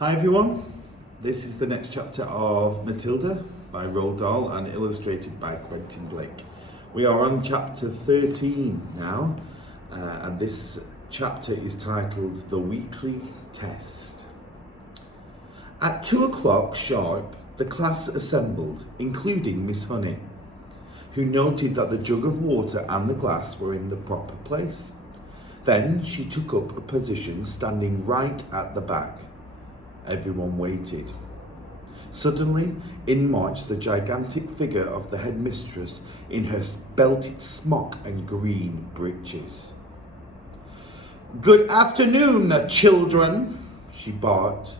Hi everyone, this is the next chapter of Matilda by Roald Dahl and illustrated by Quentin Blake. We are on chapter 13 now, and this chapter is titled The Weekly Test. At 2 o'clock sharp, the class assembled, including Miss Honey, who noted that the jug of water and the glass were in the proper place. Then she took up a position standing right at the back. Everyone waited. Suddenly, in marched the gigantic figure of the headmistress in her belted smock and green breeches. "Good afternoon, children," she barked.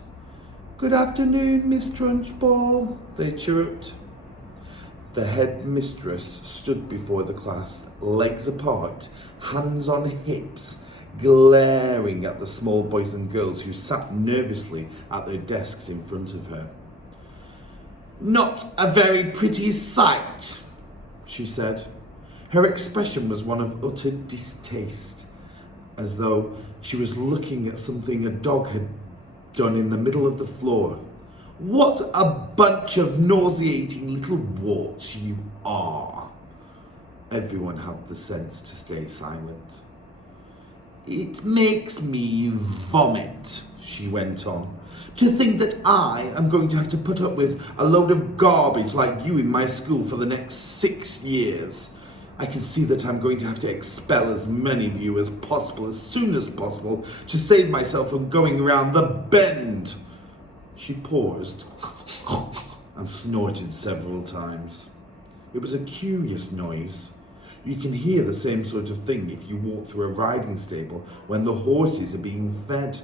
"Good afternoon, Miss Trunchbull," they chirruped. The headmistress stood before the class, legs apart, hands on hips, glaring at the small boys and girls who sat nervously at their desks in front of her. "Not a very pretty sight," she said. Her expression was one of utter distaste, as though she was looking at something a dog had done in the middle of the floor. "What a bunch of nauseating little warts you are." Everyone had the sense to stay silent. "It makes me vomit," she went on, "to think that I am going to have to put up with a load of garbage like you in my school for the next 6 years. I can see that I'm going to have to expel as many of you as possible as soon as possible to save myself from going around the bend." She paused and snorted several times. It was a curious noise. You can hear the same sort of thing if you walk through a riding stable when the horses are being fed.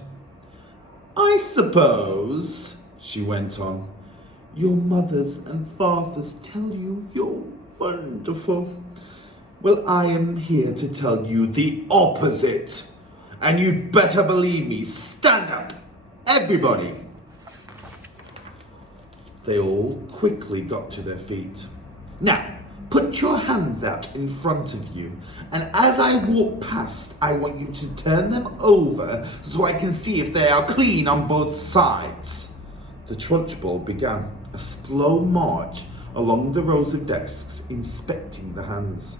"I suppose," she went on, "your mothers and fathers tell you you're wonderful. Well, I am here to tell you the opposite. And you'd better believe me. Stand up, everybody." They all quickly got to their feet. "Now, put your hands out in front of you, and as I walk past, I want you to turn them over so I can see if they are clean on both sides." The Trunchbull began a slow march along the rows of desks, inspecting the hands.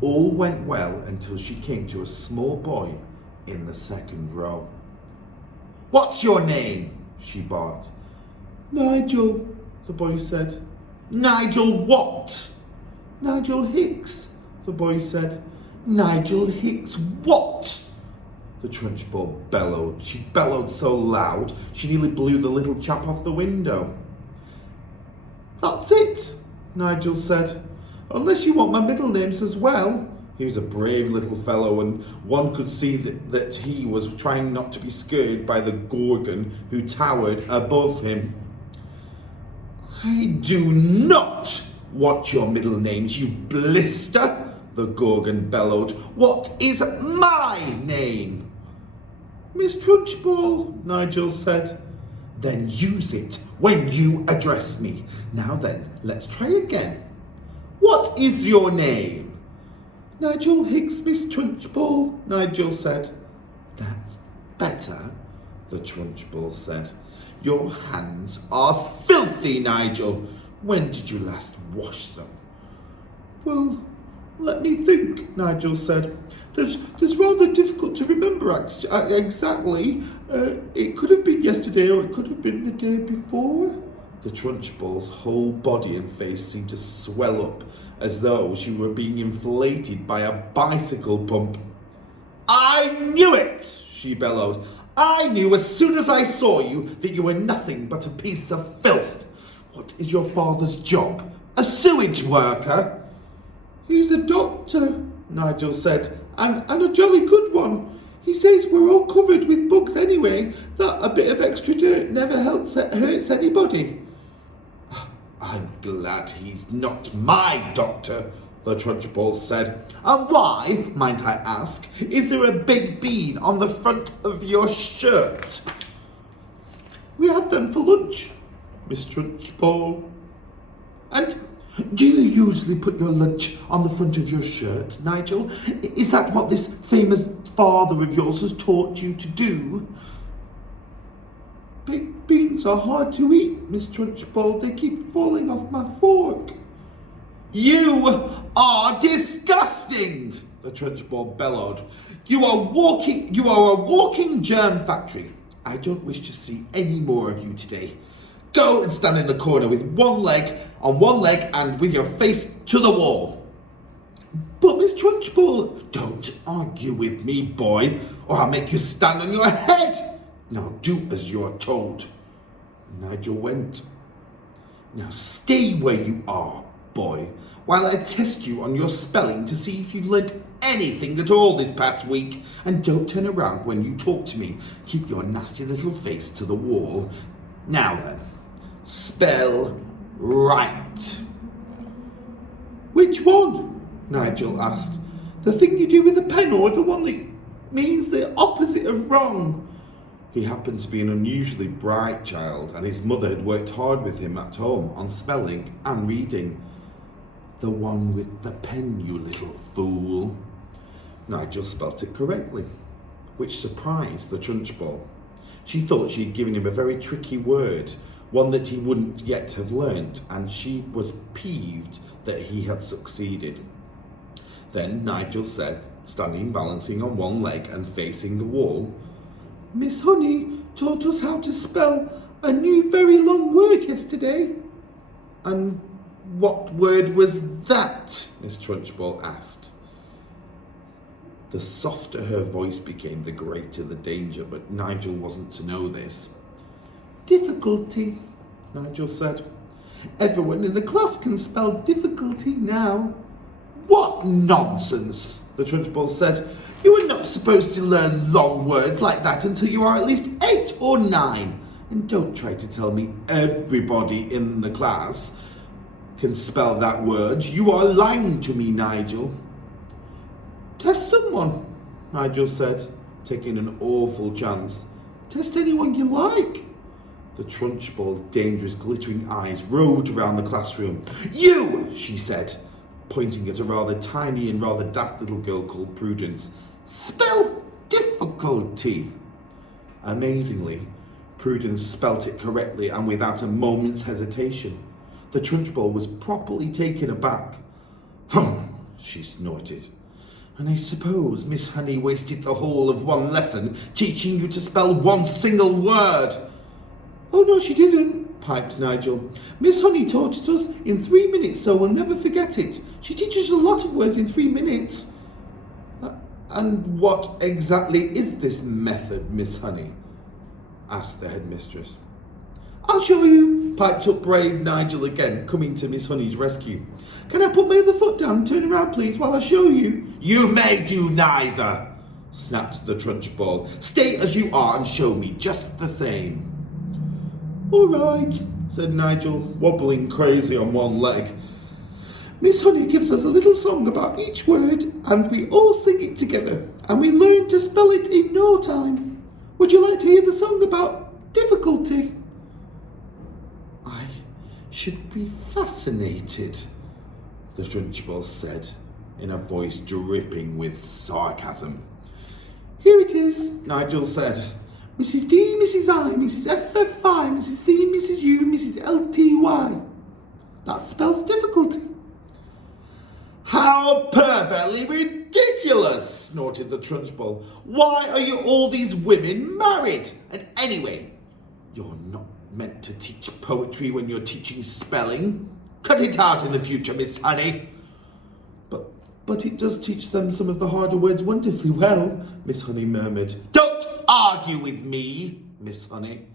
All went well until she came to a small boy in the second row. "What's your name?" she barked. "Nigel," the boy said. "Nigel what?" "Nigel Hicks," the boy said. "Nigel Hicks what?" The Trunchbull bellowed. She bellowed so loud she nearly blew the little chap off the window. "That's it," Nigel said. "Unless you want my middle names as well." He was a brave little fellow, and one could see that he was trying not to be scared by the Gorgon who towered above him. "I do not want your middle names, you blister," the Gorgon bellowed. "What is my name?" "Miss Trunchbull," Nigel said. "Then use it when you address me. Now then, let's try again. What is your name?" "Nigel Hicks, Miss Trunchbull," Nigel said. "That's better," the Trunchbull said. "Your hands are filthy, Nigel. When did you last wash them?" "Well, let me think," Nigel said. There's rather difficult to remember exactly. It could have been yesterday or it could have been the day before." The Trunchbull's whole body and face seemed to swell up as though she were being inflated by a bicycle pump. "I knew it!" she bellowed. "I knew as soon as I saw you that you were nothing but a piece of filth. What is your father's job? A sewage worker?" "He's a doctor," Nigel said, and a jolly good one. He says we're all covered with bugs anyway, that a bit of extra dirt never hurts anybody." "I'm glad he's not my doctor," the Trunchbull said. "And why, might I ask, is there a big bean on the front of your shirt?" "We had them for lunch, Miss Trunchbull." "And do you usually put your lunch on the front of your shirt, Nigel? Is that what this famous father of yours has taught you to do?" Baked beans are hard to eat, Miss Trunchbull. They keep falling off my fork. You are disgusting, the Trunchbull bellowed. You are a walking germ factory. I don't wish to see any more of you today. Go and stand in the corner with one leg and with your face to the wall. But Miss Trunchbull, don't argue with me, boy, or I'll make you stand on your head. Now do as you're told. Nigel went. Now stay where you are, boy, while I test you on your spelling to see if you've learnt anything at all this past week. And don't turn around when you talk to me. Keep your nasty little face to the wall. Now then, spell right. Which one? Nigel asked. The thing you do with the pen or the one that means the opposite of wrong? He happened to be an unusually bright child, and his mother had worked hard with him at home on spelling and reading. The one with the pen, you little fool. Nigel spelt it correctly, which surprised the Trunchbull. She thought she'd given him a very tricky word, one that he wouldn't yet have learnt, and she was peeved that he had succeeded. Then Nigel said, standing balancing on one leg and facing the wall, Miss Honey taught us how to spell a new very long word yesterday. And what word was that? Miss Trunchbull asked. The softer her voice became, the greater the danger, but Nigel wasn't to know this. Difficulty, Nigel said. Everyone in the class can spell difficulty now. What nonsense, the Trunchbull said. You are not supposed to learn long words like that until you are at least 8 or 9. And don't try to tell me everybody in the class can spell that word. You are lying to me, Nigel. Test someone, Nigel said, taking an awful chance. Test anyone you like. The Trunchbull's dangerous glittering eyes roved around the classroom. You, she said, pointing at a rather tiny and rather daft little girl called Prudence. Spell difficulty. Amazingly, Prudence spelt it correctly and without a moment's hesitation. The Trunchbull was properly taken aback. She snorted. And I suppose Miss Honey wasted the whole of one lesson teaching you to spell one single word. Oh, no, she didn't, piped Nigel. Miss Honey taught it us in 3 minutes, so we'll never forget it. She teaches a lot of words in 3 minutes. And what exactly is this method, Miss Honey? Asked the headmistress. I'll show you, piped up brave Nigel again, coming to Miss Honey's rescue. Can I put my other foot down and turn around, please, while I show you? You may do neither, snapped the Trunchbull. Stay as you are and show me just the same. All right, said Nigel, wobbling crazy on one leg. Miss Honey gives us a little song about each word, and we all sing it together, and we learn to spell it in no time. Would you like to hear the song about difficulty? I should be fascinated, the Trunchbull said, in a voice dripping with sarcasm. Here it is, Nigel said. Mrs. D, Mrs. I, Mrs. FFI, Mrs. C, Mrs. U, Mrs. LTY. That spells difficulty. How perfectly ridiculous, snorted the Trunchbull. Why are you all these women married? And anyway, you're not meant to teach poetry when you're teaching spelling. Cut it out in the future, Miss Honey. But it does teach them some of the harder words wonderfully well, Miss Honey murmured. Don't argue with me, Miss Honey,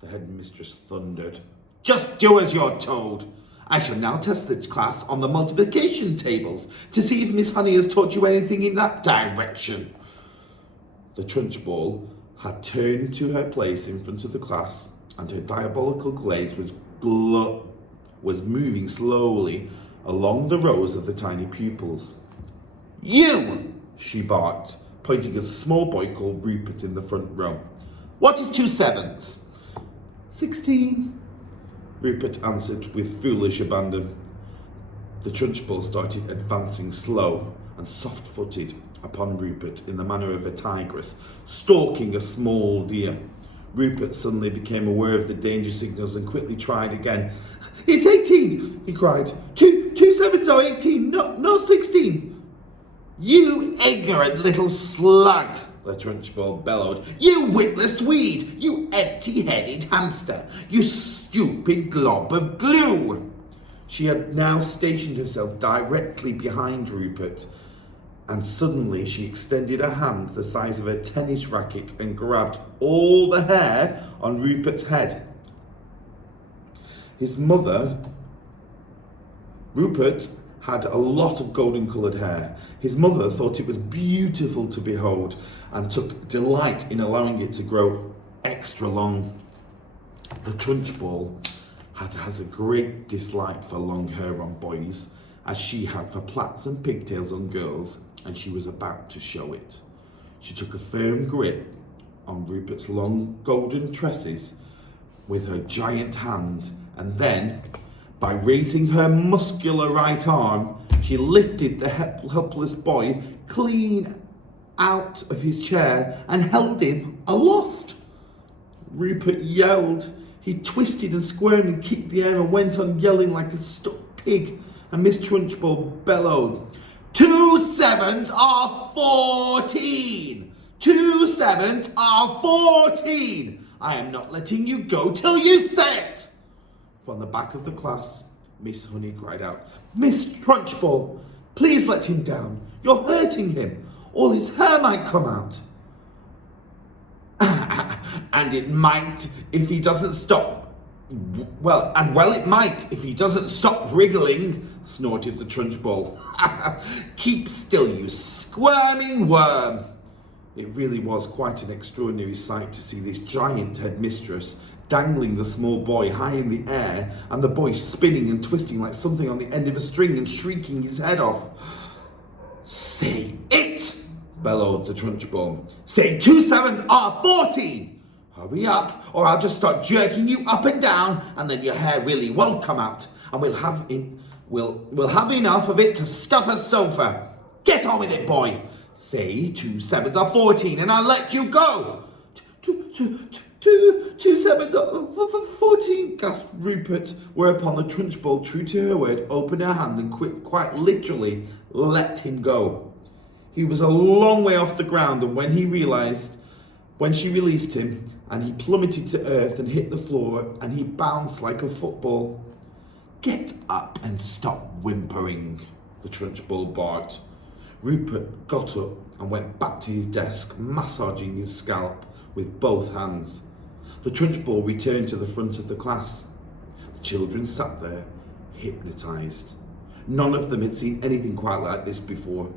the headmistress thundered. Just do as you're told. I shall now test the class on the multiplication tables to see if Miss Honey has taught you anything in that direction. The Trunchbull had turned to her place in front of the class, and her diabolical gaze was moving slowly along the rows of the tiny pupils. You, she barked, pointing at a small boy called Rupert in the front row. What is 2 7s? 16, Rupert answered with foolish abandon. The Trunchbull started advancing slow and soft-footed upon Rupert in the manner of a tigress stalking a small deer. Rupert suddenly became aware of the danger signals and quickly tried again. "It's 18, he cried. Two sevens are 18, no 16. "You ignorant little slug," the Trunchbull bellowed. "You witless weed! You empty-headed hamster! You stupid glob of glue!" She had now stationed herself directly behind Rupert, and suddenly she extended a hand the size of a tennis racket and grabbed all the hair on Rupert's head. Rupert had a lot of golden-coloured hair. His mother thought it was beautiful to behold and took delight in allowing it to grow extra long. The Trunchbull has a great dislike for long hair on boys, as she had for plaits and pigtails on girls, and she was about to show it. She took a firm grip on Rupert's long golden tresses with her giant hand, and then, by raising her muscular right arm, she lifted the helpless boy clean out of his chair and held him aloft. Rupert yelled. He twisted and squirmed and kicked the air and went on yelling like a stuck pig, and Miss Trunchbull bellowed, 2 sevens are 14! 2 sevens are 14! I am not letting you go till you say it! From the back of the class, Miss Honey cried out, "Miss Trunchbull, please let him down. You're hurting him. All his hair might come out." "And it might if he doesn't stop. Well, it might if he doesn't stop wriggling," snorted the Trunchbull. "Keep still, you squirming worm." It really was quite an extraordinary sight to see this giant headmistress dangling the small boy high in the air, and the boy spinning and twisting like something on the end of a string and shrieking his head off. "Say it!" bellowed the Trunchbull. "Say 2 sevens are 14! Hurry up, or I'll just start jerking you up and down, and then your hair really won't come out, and we'll have enough of it to stuff a sofa. Get on with it, boy! Say 2 sevens are 14, and I'll let you go." Two sevens are 14, gasped Rupert, whereupon the Trunchbull, true to her word, opened her hand and quite literally let him go. He was a long way off the ground, and when she released him, and he plummeted to earth and hit the floor, and he bounced like a football. "Get up and stop whimpering," the Trunchbull barked. Rupert got up and went back to his desk, massaging his scalp with both hands. The Trunchbull returned to the front of the class. The children sat there, hypnotised. None of them had seen anything quite like this before.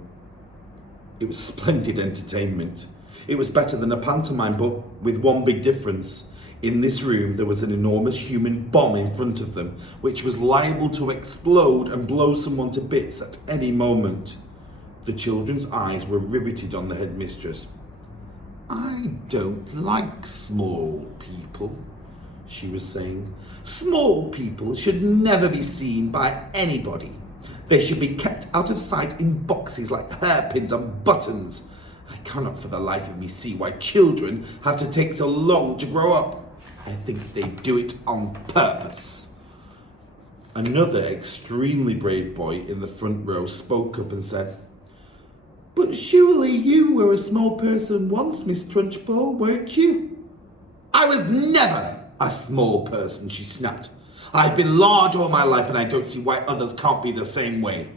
It was splendid entertainment. It was better than a pantomime, but with one big difference. In this room, there was an enormous human bomb in front of them, which was liable to explode and blow someone to bits at any moment. The children's eyes were riveted on the headmistress. "I don't like small people," she was saying. "Small people should never be seen by anybody. They should be kept out of sight in boxes like hairpins and buttons. I cannot for the life of me see why children have to take so long to grow up. I think they do it on purpose." Another extremely brave boy in the front row spoke up and said, "But surely you were a small person once, Miss Trunchbull, weren't you?" "I was never a small person," she snapped. "I've been large all my life, and I don't see why others can't be the same way."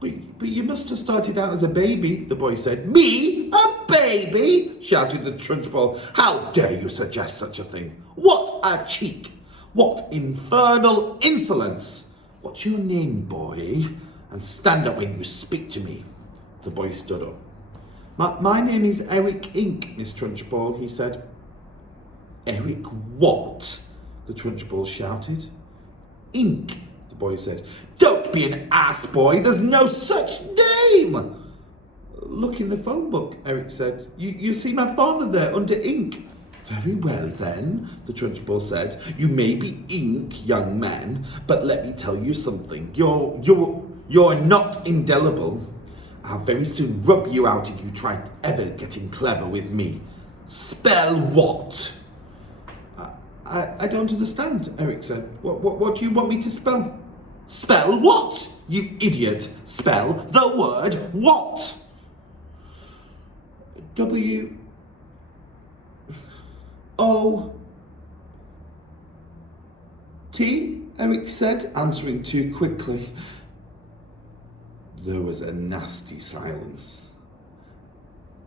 But you must have started out as a baby," the boy said. "Me? A baby?" shouted the Trunchbull. "How dare you suggest such a thing? What a cheek! What infernal insolence! What's your name, boy? And stand up when you speak to me." The boy stood up. My name is Eric Ink, Miss Trunchbull," he said. "Eric what?" the Trunchbull shouted. "Ink," the boy said. "Don't be an ass, boy. There's no such name." "Look in the phone book," Eric said. You see my father there under Ink." "Very well then," the Trunchbull said. "You may be Ink, young man, but let me tell you something. You're not indelible. I'll very soon rub you out if you try ever getting clever with me." "Spell what?" I don't understand, Eric said. What do you want me to spell? Spell what, you idiot? Spell the word what? W-O-T, Eric said, answering too quickly. There was a nasty silence.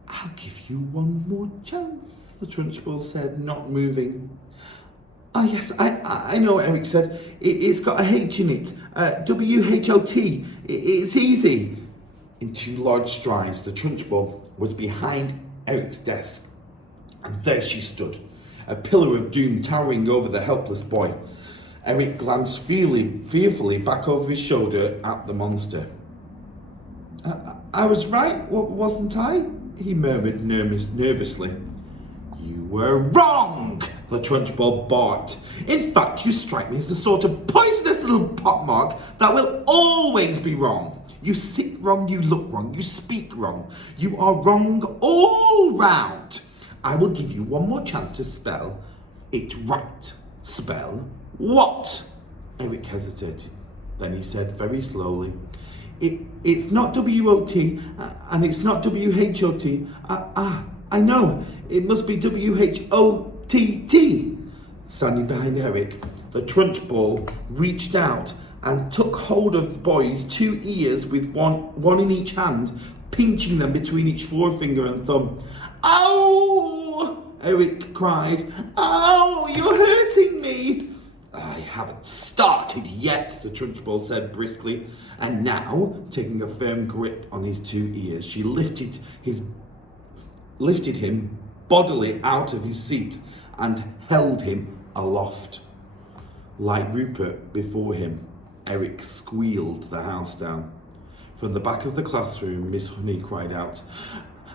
I'll give you one more chance, the Trunchbull said, not moving. Ah, yes, I know, Eric said. It's got a H in it. W-H-O-T. It's easy. In 2 large strides, the Trunchbull was behind Eric's desk. And there she stood, a pillar of doom towering over the helpless boy. Eric glanced fearfully back over his shoulder at the monster. I was right, wasn't I? He murmured nervously. You were wrong, the Trunchbull barked. In fact, you strike me as the sort of poisonous little pockmark that will always be wrong. You sit wrong, you look wrong, you speak wrong. You are wrong all round. I will give you one more chance to spell it right. Spell what? Eric hesitated. Then he said very slowly, It's not W-O-T, and it's not W-H-O-T. I know. It must be W-H-O-T-T. Standing behind Eric, the Trunchbull reached out and took hold of the boy's 2 ears with one in each hand, pinching them between each forefinger and thumb. Ow! Eric cried. Ow! You're hurting me! I haven't started yet, the Trunchbull said briskly. And now, taking a firm grip on his 2 ears, she lifted him bodily out of his seat and held him aloft. Like Rupert before him, Eric squealed the house down. From the back of the classroom, Miss Honey cried out,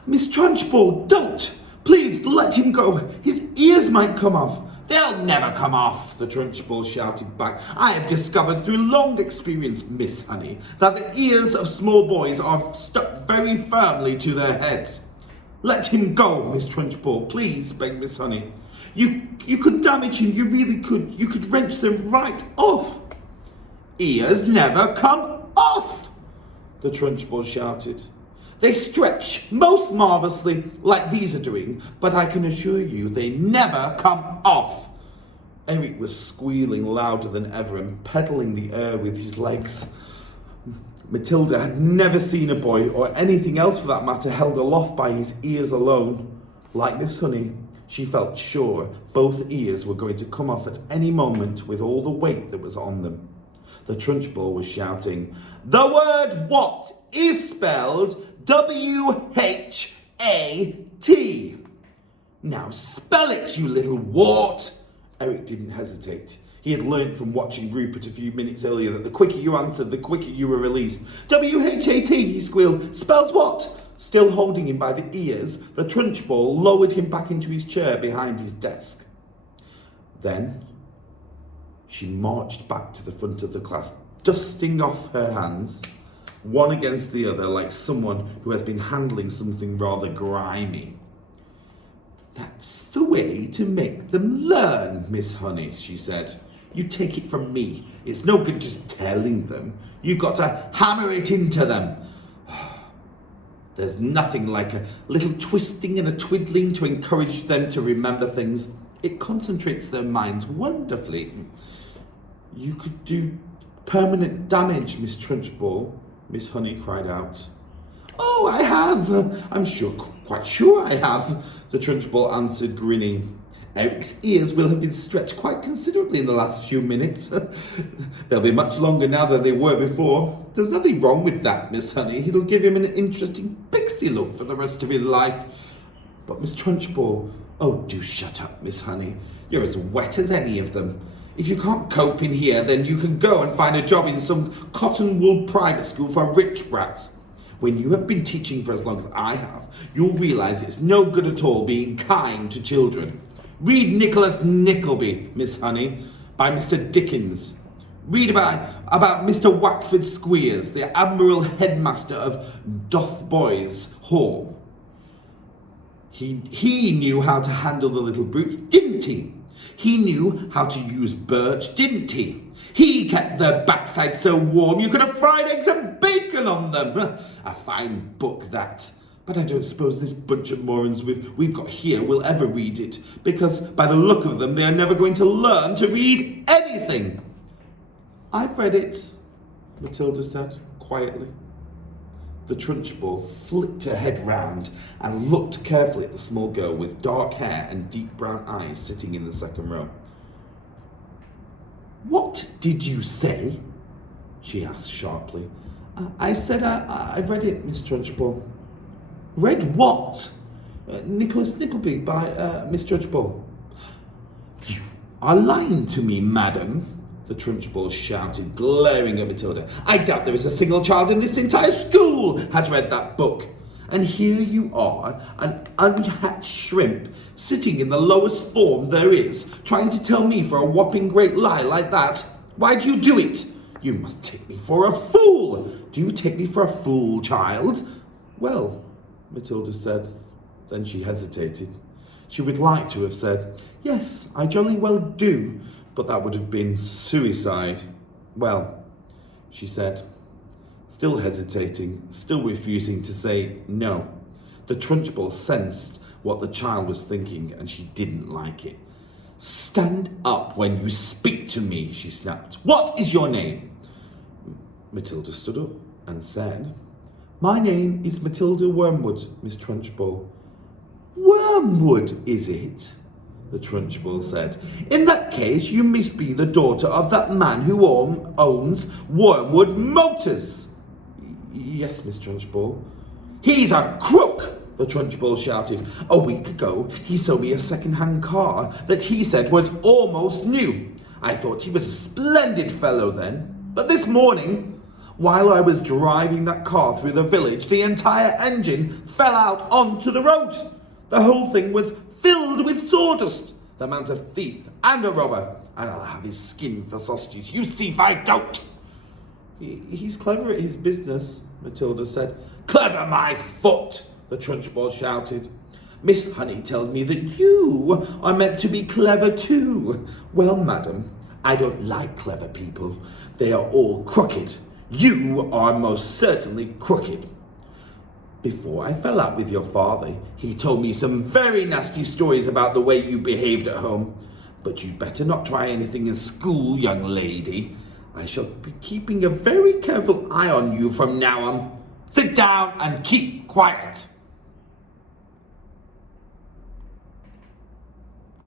Miss Trunchbull, don't! Please let him go! His ears might come off! They'll never come off, the Trunchbull shouted back. I have discovered through long experience, Miss Honey, that the ears of small boys are stuck very firmly to their heads. Let him go, Miss Trunchbull, please, begged Miss Honey. You could damage him, you really could. You could wrench them right off. Ears never come off, the Trunchbull shouted. They stretch most marvellously like these are doing, but I can assure you they never come off. Eric was squealing louder than ever and pedalling the air with his legs. Matilda had never seen a boy, or anything else for that matter, held aloft by his ears alone. Like Miss Honey, she felt sure both ears were going to come off at any moment with all the weight that was on them. The Trunchbull was shouting, The word what is spelled W-H-A-T. Now spell it, you little wart. Eric didn't hesitate. He had learnt from watching Rupert a few minutes earlier that the quicker you answered, the quicker you were released. W-H-A-T, he squealed. Spells what? Still holding him by the ears, the Trunchbull lowered him back into his chair behind his desk. Then she marched back to the front of the class, dusting off her hands, one against the other, like someone who has been handling something rather grimy. That's the way to make them learn, Miss Honey, she said. You take it from me. It's no good just telling them. You've got to hammer it into them. There's nothing like a little twisting and a twiddling to encourage them to remember things. It concentrates their minds wonderfully. You could do permanent damage, Miss Trunchbull, Miss Honey cried out. Oh, I have. I'm quite sure I have, the Trunchbull answered, grinning. Eric's ears will have been stretched quite considerably in the last few minutes. They'll be much longer now than they were before. There's nothing wrong with that, Miss Honey. It'll give him an interesting pixie look for the rest of his life. But Miss Trunchbull, oh, do shut up, Miss Honey. You're as wet as any of them. If you can't cope in here, then you can go and find a job in some cotton wool private school for rich brats. When you have been teaching for as long as I have, you'll realise it's no good at all being kind to children. Read Nicholas Nickleby, Miss Honey, by Mr. Dickens. Read about Mr. Wackford Squeers, the Admiral Headmaster of Dotheboys Hall. He knew how to handle the little brutes, didn't he? He knew how to use birch, didn't he? He kept their backside so warm you could have fried eggs and bacon on them. A fine book, that. But I don't suppose this bunch of morons we've got here will ever read it, because by the look of them, they are never going to learn to read anything. I've read it, Matilda said quietly. The Trunchbull flicked her head round and looked carefully at the small girl with dark hair and deep brown eyes sitting in the second row. What did you say? She asked sharply. I've said I've read it, Miss Trunchbull. Read what? Nicholas Nickleby by Miss Trunchbull. You are lying to me, madam, the Trunchbull shouted, glaring at Matilda. I doubt there is a single child in this entire school has read that book. And here you are, an unhatched shrimp, sitting in the lowest form there is, trying to tell me for a whopping great lie like that. Why do you do it? You must take me for a fool. Do you take me for a fool, child? Well, Matilda said. Then she hesitated. She would like to have said, yes, I jolly well do, but that would have been suicide. Well, she said, still hesitating, still refusing to say no. The Trunchbull sensed what the child was thinking, and she didn't like it. Stand up when you speak to me, she snapped. What is your name? Matilda stood up and said, my name is Matilda Wormwood, Miss Trunchbull. Wormwood, is it? The Trunchbull said. In that case, you must be the daughter of that man who owns Wormwood Motors. Yes, Miss Trunchbull. He's a crook, the Trunchbull shouted. A week ago, he sold me a second-hand car that he said was almost new. I thought he was a splendid fellow then. But this morning, while I was driving that car through the village, the entire engine fell out onto the road. The whole thing was filled with sawdust. The man's a thief and a robber, and I'll have his skin for sausages. You see if I don't. He's clever at his business, Matilda said. Clever my foot, the Trunchbull shouted. Miss Honey tells me that you are meant to be clever too. Well, madam, I don't like clever people. They are all crooked. You are most certainly crooked. Before I fell out with your father, he told me some very nasty stories about the way you behaved at home. But you'd better not try anything in school, young lady. I shall be keeping a very careful eye on you from now on. Sit down and keep quiet.